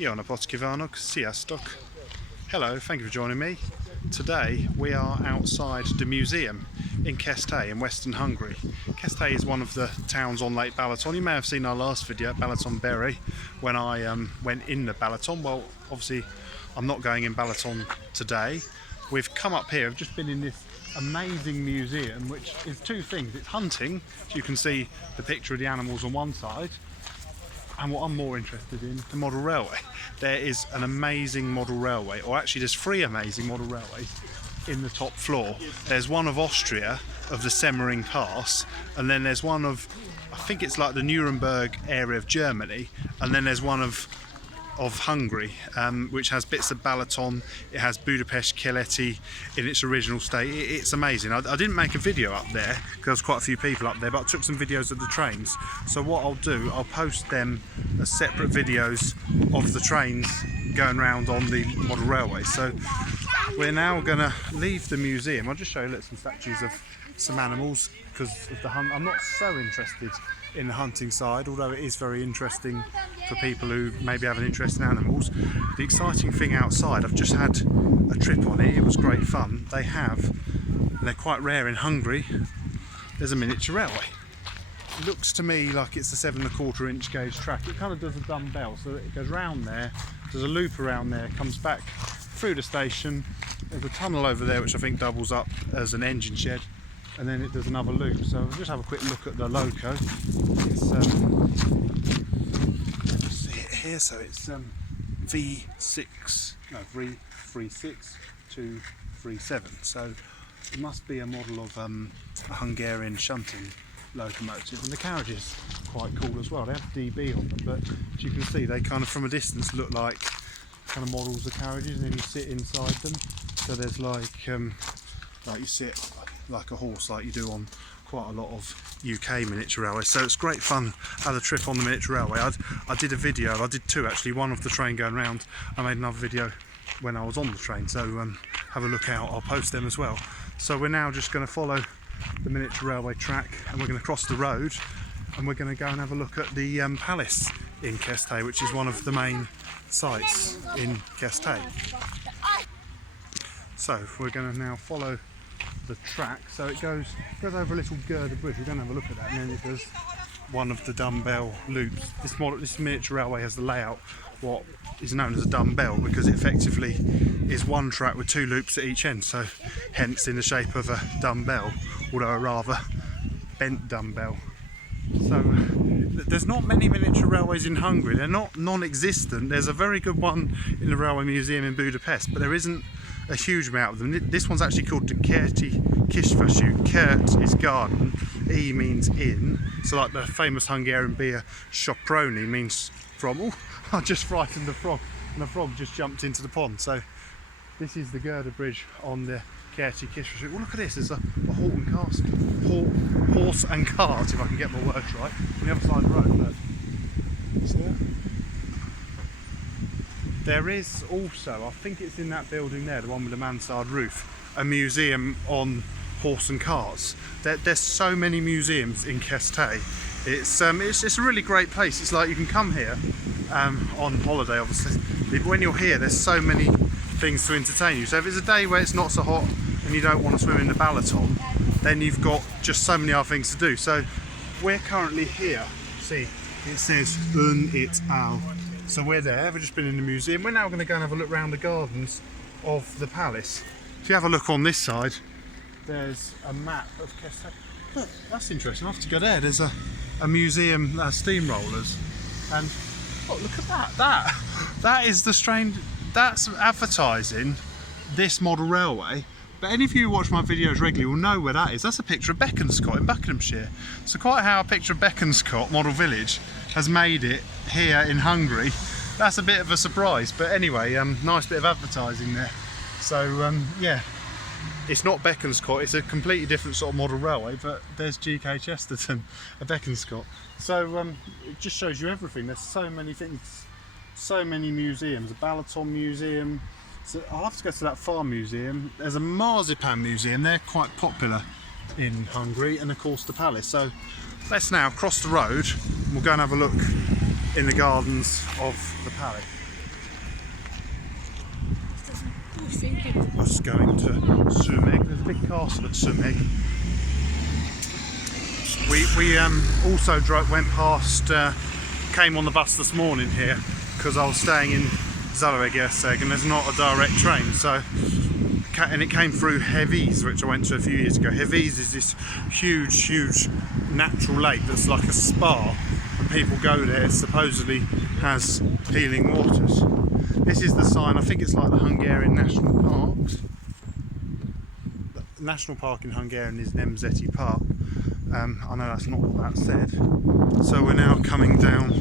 Jó napot kívánok, sziasztok! Hello, thank you for joining me. Today we are outside the museum in Keszthely in Western Hungary. Keszthely is one of the towns on Lake Balaton. You may have seen our last video at Balaton when I went in the Balaton. Well, obviously I'm not going in Balaton today. We've come up here, I've just been in this amazing museum which is two things. It's hunting, so you can see the picture of the animals on one side, and what I'm more interested in, the model railway. There is an amazing model railway, or actually there's three amazing model railways in the top floor. There's one of Austria, of the Semmering Pass, and then there's one of, I think it's like the Nuremberg area of Germany, and then there's one of Hungary, which has bits of Balaton. It has Budapest, Keszthely in its original state. It's amazing. I didn't make a video up there because there was quite a few people up there, but I took some videos of the trains. So what I'll do, I'll post them as separate videos of the trains going around on the model railway. So we're now going to leave the museum. I'll just show you some statues of some animals because of the hunt. I'm not so interested in the hunting side, although it is very interesting for people who maybe have an interest in animals. The exciting thing outside, I've just had a trip on it, it was great fun. They have, and they're quite rare in Hungary, there's a miniature railway. It looks to me like it's a 7¼ inch gauge track. It kind of does a dumbbell, so it goes round there, there's a loop around there, comes back through the station, there's a tunnel over there which I think doubles up as an engine shed, and then it does another loop. So we'll just have a quick look at the loco. It's see it here, so it's V36237. So it must be a model of a Hungarian shunting locomotive, and the carriage is quite cool as well. They have DB on them, but as you can see, they kind of from a distance look like kind of models of carriages, and then you sit inside them. So there's like you sit like a horse, like you do on quite a lot of UK miniature railways. So it's great fun. Had a trip on the miniature railway. I did a video, I did two actually, one of the train going round. I made another video when I was on the train, so have a look out, I'll post them as well. So we're now just going to follow the miniature railway track, and we're going to cross the road, and we're going to go and have a look at the palace in Keszthely, which is one of the main sites in Keszthely. So we're going to now follow the track, so it goes over a little girder bridge. We're going to have a look at that, and then it does one of the dumbbell loops. This miniature railway has the layout what is known as a dumbbell, because it effectively is one track with two loops at each end, so hence in the shape of a dumbbell, although a rather bent dumbbell. So there's not many miniature railways in Hungary. They're not non-existent. There's a very good one in the Railway Museum in Budapest, but there isn't a huge amount of them. This one's actually called the Keszthely. Kert is garden, E means in, so like the famous Hungarian beer Soproni means from. Oh, I just frightened the frog, and the frog just jumped into the pond. So this is the girder bridge on the Keszthely. Well, look at this, there's a horse and cart, if I can get my words right, on the other side of the road. Look. See that? There is also, I think it's in that building there, the one with the mansard roof, a museum on horse and carts. There's so many museums in Keszthely. It's a really great place. It's like you can come here on holiday, obviously, but when you're here, there's so many things to entertain you. So if it's a day where it's not so hot and you don't want to swim in the Balaton, then you've got just so many other things to do. So we're currently here. See, it says Un it al. So we're there, we've just been in the museum. We're now going to go and have a look around the gardens of the palace. If you have a look on this side, there's a map of Keszthely. Look, that's interesting. I have to go there. There's a museum, steamrollers, and oh, look at that. That is the strange. That's advertising this model railway. But any of you who watch my videos regularly will know where that is. That's a picture of Bekonscot in Buckinghamshire. So quite how a picture of Bekonscot model village has made it here in Hungary. That's a bit of a surprise. But anyway, nice bit of advertising there. So yeah. It's not Bekonscot, it's a completely different sort of model railway, but there's GK Chesterton, a Bekonscot. So it just shows you everything. There's so many things, so many museums. A Balaton museum. So I'll have to go to that farm museum. There's a marzipan museum, they're quite popular in Hungary, and of course the palace. So let's now cross the road and we'll go and have a look in the gardens of the palace. us going to Sumeg. There's a big castle at Sumeg. We also went past, came on the bus this morning here because I was staying in Keszthely and there's not a direct train, so, and it came through Heves, which I went to a few years ago. Heves is this huge natural lake that's like a spa, and people go there. It supposedly has healing waters. This is the sign. I think it's like the Hungarian national parks. The national park in Hungarian is Nemzeti Park. I know that's not what that said. So we're now coming down.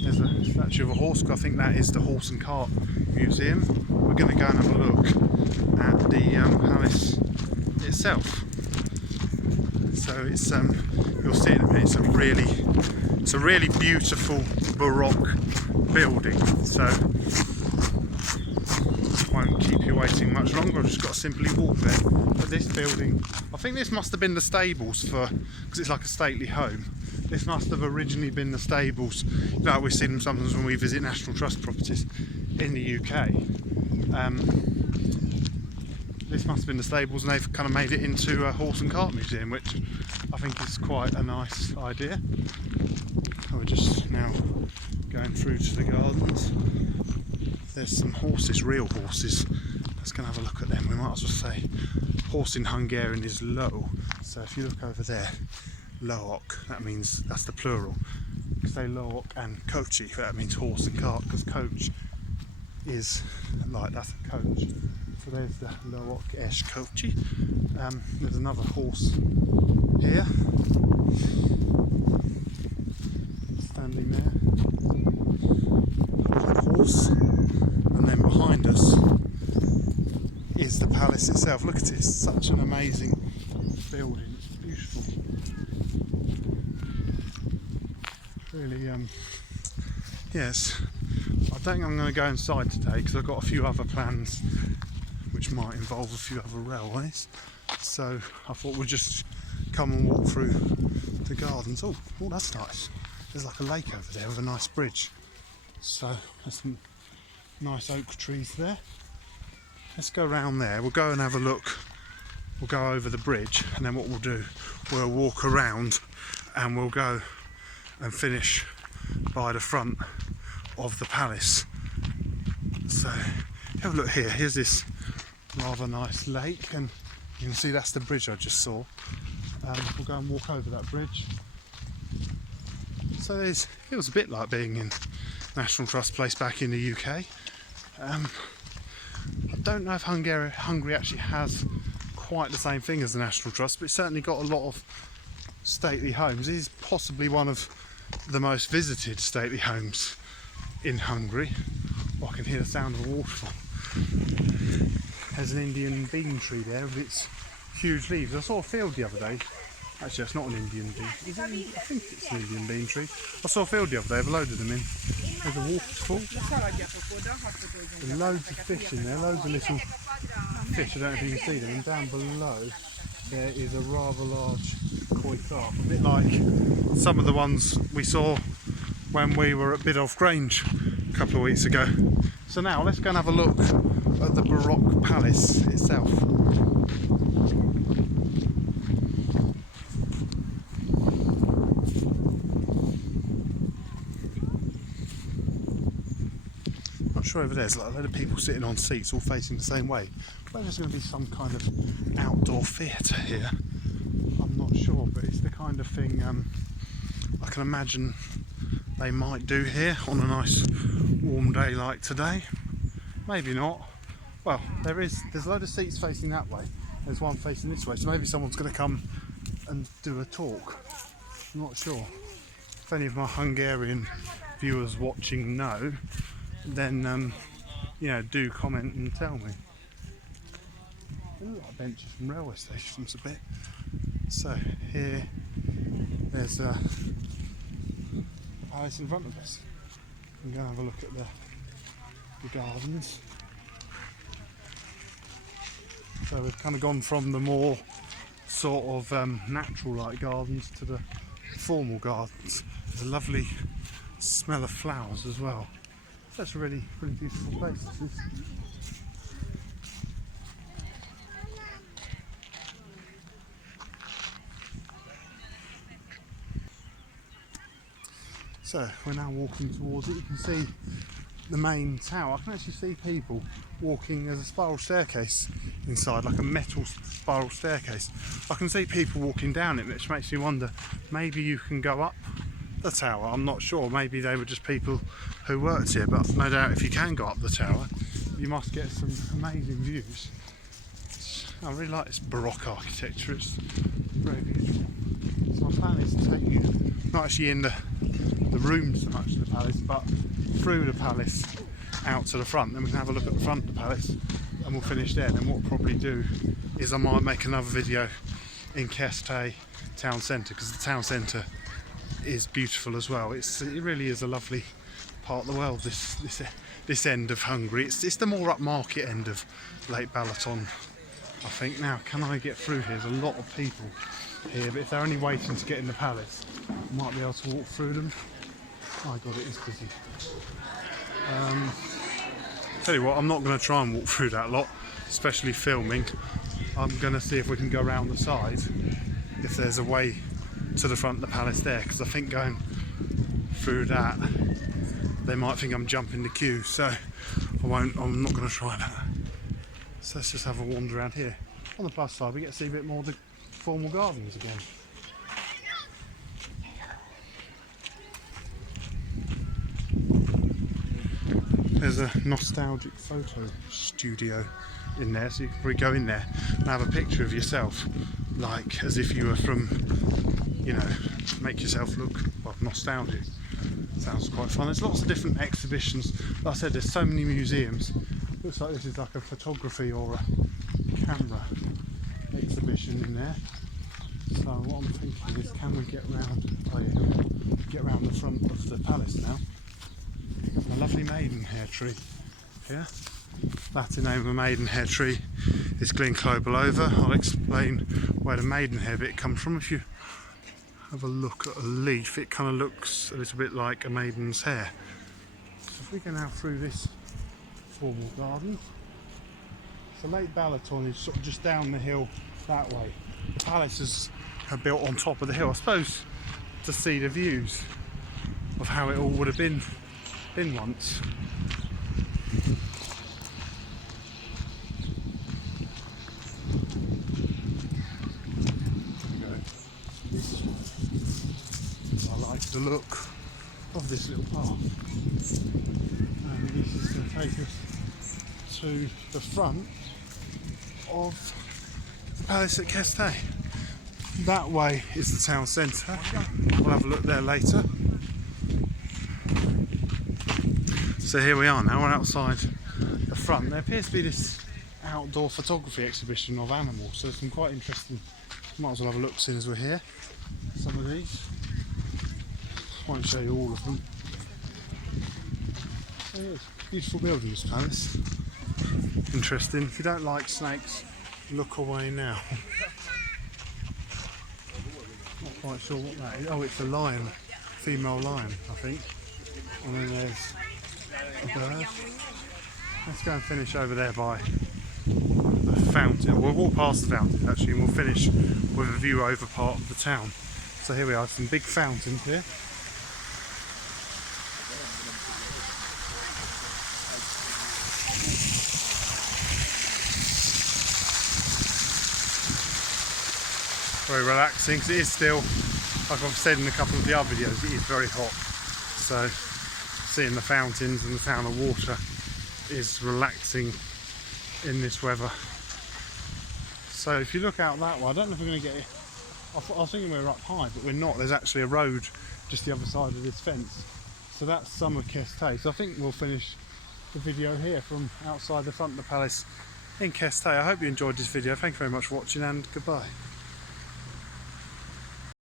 There's a statue of a horse. I think that is the Horse and Cart Museum. We're going to go and have a look at the palace itself. So it's you'll see in a minute. It's a really beautiful Baroque building. So won't keep you waiting much longer. I've just got to simply walk there. But this building, I think this must have been the stables because it's like a stately home. This must have originally been the stables. Like we see them sometimes when we visit National Trust properties in the UK. This must have been the stables, and they've kind of made it into a horse and cart museum, which I think is quite a nice idea. And we're just now going through to the gardens. There's some horses, real horses. Let's go and have a look at them. We might as well say horse in Hungarian is lo. So if you look over there, look, that means that's the plural. You say look and kochi, that means horse and cart, because coach is like, that's a coach. So there's the look esh kochi. There's another horse here, standing there. Horse. And then behind us is the palace itself. Look at it, it's such an amazing building, it's beautiful. Really, yes, I don't think I'm going to go inside today because I've got a few other plans which might involve a few other railways. So I thought we'd just come and walk through the gardens. Oh, that's nice. There's like a lake over there with a nice bridge. So there's some nice oak trees there. Let's go around there. We'll go and have a look. We'll go over the bridge, and then what we'll do, we'll walk around and we'll go and finish by the front of the palace. So have a look here. Here's this rather nice lake, and you can see that's the bridge I just saw. We'll go and walk over that bridge. So it feels a bit like being in National Trust Place back in the UK. I don't know if Hungary actually has quite the same thing as the National Trust, but it's certainly got a lot of stately homes. It is possibly one of the most visited stately homes in Hungary. Oh, I can hear the sound of a waterfall. There's an Indian bean tree there with its huge leaves. I saw a field the other day. Actually, it's not an Indian bean. I think it's an Indian bean tree. I saw a field the other day. I've loaded them in. There's a waterfall. There's loads of fish in there. Loads of little fish. I don't know if you can see them. And down below there is a rather large koi carp. A bit like some of the ones we saw when we were at Biddulph Grange a couple of weeks ago. So now let's go and have a look at the Baroque palace itself. Sure, over there's like a load of people sitting on seats all facing the same way. Whether there's going to be some kind of outdoor theatre here, I'm not sure, but it's the kind of thing I can imagine they might do here on a nice warm day like today. Maybe not. Well, there's a load of seats facing that way. There's one facing this way, so maybe someone's going to come and do a talk. I'm not sure. If any of my Hungarian viewers watching know, then you know, do comment and tell me. They look like benches from railway stations a bit. So here, there's a palace in front of us. I'm going to have a look at the gardens. So we've kind of gone from the more sort of natural-like gardens to the formal gardens. There's a lovely smell of flowers as well. That's a really beautiful place. So we're now walking towards it. You can see the main tower. I can actually see people walking. There's a spiral staircase inside, like a metal spiral staircase. I can see people walking down it, which makes me wonder, maybe you can go up the tower. I'm not sure, maybe they were just people who worked here, but no doubt if you can go up the tower you must get some amazing views. I really like this Baroque architecture, it's very beautiful. So my plan is to take you, not actually in the rooms so much of the palace, but through the palace out to the front. Then we can have a look at the front of the palace and we'll finish there. Then what we'll probably do is I might make another video in Keszthely town centre, because the town centre is beautiful as well. It really is a lovely part of the world, this end of Hungary. It's the more upmarket end of Lake Balaton, I think. Now, can I get through here? There's a lot of people here, but if they're only waiting to get in the palace, I might be able to walk through them. Oh my god, it is busy. Tell you what, I'm not going to try and walk through that lot, especially filming. I'm going to see if we can go around the side, if there's a way to the front of the palace there, because I think going through that, they might think I'm jumping the queue, so I'm not going to try that. So let's just have a wander around here. On the plus side, we get to see a bit more of the formal gardens again. There's a nostalgic photo studio in there, so you can probably go in there and have a picture of yourself, like as if you were from, you know, make yourself look, well, nostalgic. Sounds quite fun. There's lots of different exhibitions. Like I said, there's so many museums. Looks like this is like a photography or a camera exhibition in there. So what I'm thinking is, can we get round? Oh yeah, get round the front of the palace now. A lovely maidenhair tree here. Latin name of a maidenhair tree is Glenclo Belover. I'll explain where the maidenhair bit comes from. If you have a look at a leaf, it kind of looks a little bit like a maiden's hair. So if we go now through this formal garden, so Lake Balaton is sort of just down the hill that way. The palaces are built on top of the hill, I suppose, to see the views of how it all would have been once. I like the look of this little path, and this is going to take us to the front of the palace at Keszthely. That way is the town centre. We'll have a look there later. So here we are now, we're outside the front. There appears to be this outdoor photography exhibition of animals, so there's some quite interesting, might as well have a look soon as we're here. Some of these, I won't show you all of them. Oh, yeah, beautiful building, this palace. Interesting. If you don't like snakes, look away now. Not quite sure what that is. Oh, it's a lion, female lion, I think. And then there's a bird. Let's go and finish over there by the fountain. We'll walk past the fountain actually, and we'll finish with a view over part of the town. So here we are, some big fountains here. Very relaxing, because it is still, like I've said in a couple of the other videos, it is very hot. So seeing the fountains and the town of water is relaxing in this weather. So if you look out that way, I don't know if we're going to get it. I was thinking we were up high, but we're not. There's actually a road just the other side of this fence. So that's some of Keszthely. So I think we'll finish the video here from outside the front of the palace in Keszthely. I hope you enjoyed this video. Thank you very much for watching, and goodbye.